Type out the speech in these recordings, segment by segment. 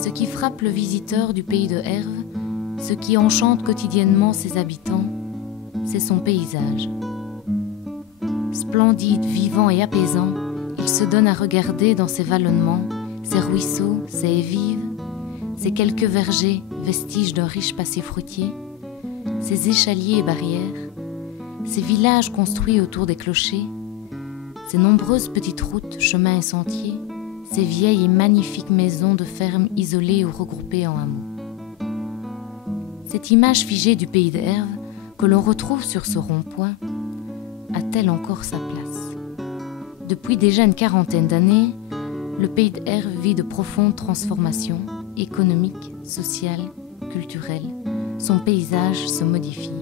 Ce qui frappe le visiteur du pays de Herve, ce qui enchante quotidiennement ses habitants, c'est son paysage. Splendide, vivant et apaisant, il se donne à regarder dans ses vallonnements, ses ruisseaux, ses haies vives, ses quelques vergers, vestiges d'un riche passé fruitier, ses échaliers et barrières, ses villages construits autour des clochers, ses nombreuses petites routes, chemins et sentiers, ces vieilles et magnifiques maisons de fermes isolées ou regroupées en hameaux. Cette image figée du pays de Herve, que l'on retrouve sur ce rond-point, a-t-elle encore sa place? Depuis déjà une quarantaine d'années, le pays de Herve vit de profondes transformations économiques, sociales, culturelles. Son paysage se modifie.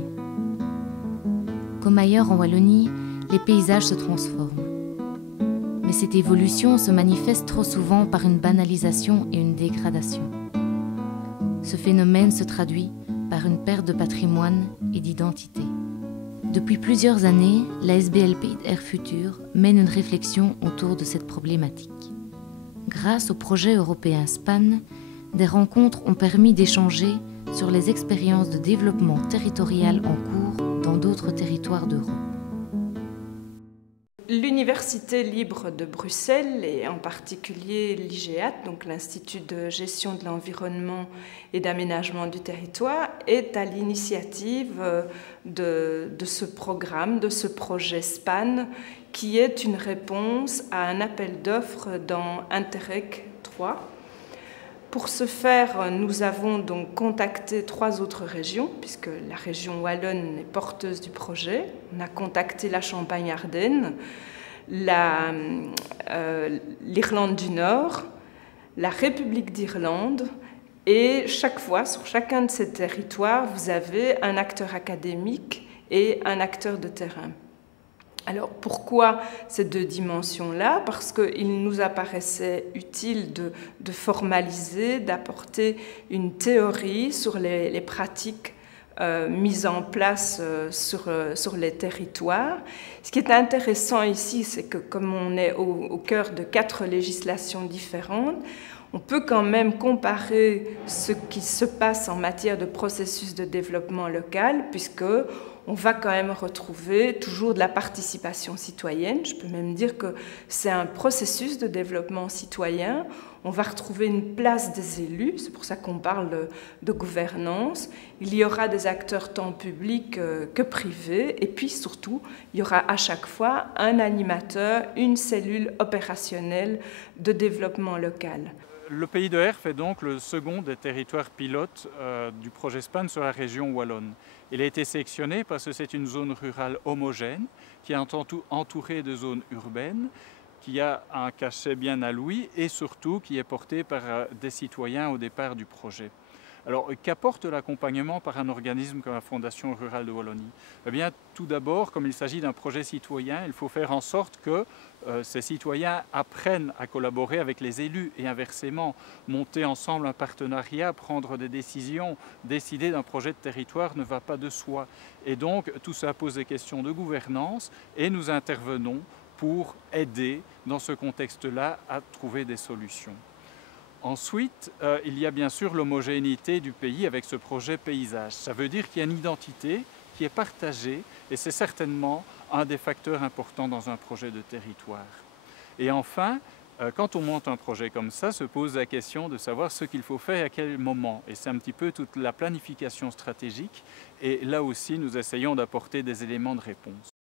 Comme ailleurs en Wallonie, les paysages se transforment. Mais cette évolution se manifeste trop souvent par une banalisation et une dégradation. Ce phénomène se traduit par une perte de patrimoine et d'identité. Depuis plusieurs années, la SBL Pays de Herve Futur mène une réflexion autour de cette problématique. Grâce au projet européen SPAN, des rencontres ont permis d'échanger sur les expériences de développement territorial en cours dans d'autres territoires d'Europe. L'Université libre de Bruxelles, et en particulier l'IGEAT, donc l'Institut de gestion de l'environnement et d'aménagement du territoire, est à l'initiative de ce programme, de ce projet SPAN, qui est une réponse à un appel d'offres dans Interreg 3. Pour ce faire, nous avons donc contacté 3 autres régions, puisque la région wallonne est porteuse du projet. On a contacté la Champagne-Ardenne, l'Irlande du Nord, la République d'Irlande, et chaque fois, sur chacun de ces territoires, vous avez un acteur académique et un acteur de terrain. Alors pourquoi ces 2 dimensions-là? Parce qu'il nous apparaissait utile de formaliser, d'apporter une théorie sur les pratiques mises en place sur les territoires. Ce qui est intéressant ici, c'est que comme on est au cœur de 4 législations différentes, on peut quand même comparer ce qui se passe en matière de processus de développement local, puisque on va quand même retrouver toujours de la participation citoyenne. Je peux même dire que c'est un processus de développement citoyen. On va retrouver une place des élus, c'est pour ça qu'on parle de gouvernance. Il y aura des acteurs tant publics que privés. Et puis surtout, il y aura à chaque fois un animateur, une cellule opérationnelle de développement local. Le pays de Herve est donc le second des territoires pilotes du projet SPAN sur la région wallonne. Il a été sélectionné parce que c'est une zone rurale homogène qui est entourée de zones urbaines, qui a un cachet bien alloué et surtout qui est portée par des citoyens au départ du projet. Alors, qu'apporte l'accompagnement par un organisme comme la Fondation rurale de Wallonie? Eh bien, tout d'abord, comme il s'agit d'un projet citoyen, il faut faire en sorte que ces citoyens apprennent à collaborer avec les élus et inversement, monter ensemble un partenariat, prendre des décisions, décider d'un projet de territoire ne va pas de soi. Et donc, tout ça pose des questions de gouvernance et nous intervenons pour aider dans ce contexte-là à trouver des solutions. Ensuite, il y a bien sûr l'homogénéité du pays avec ce projet paysage. Ça veut dire qu'il y a une identité qui est partagée et c'est certainement un des facteurs importants dans un projet de territoire. Et enfin, quand on monte un projet comme ça, se pose la question de savoir ce qu'il faut faire à quel moment. Et c'est un petit peu toute la planification stratégique. Et là aussi, nous essayons d'apporter des éléments de réponse.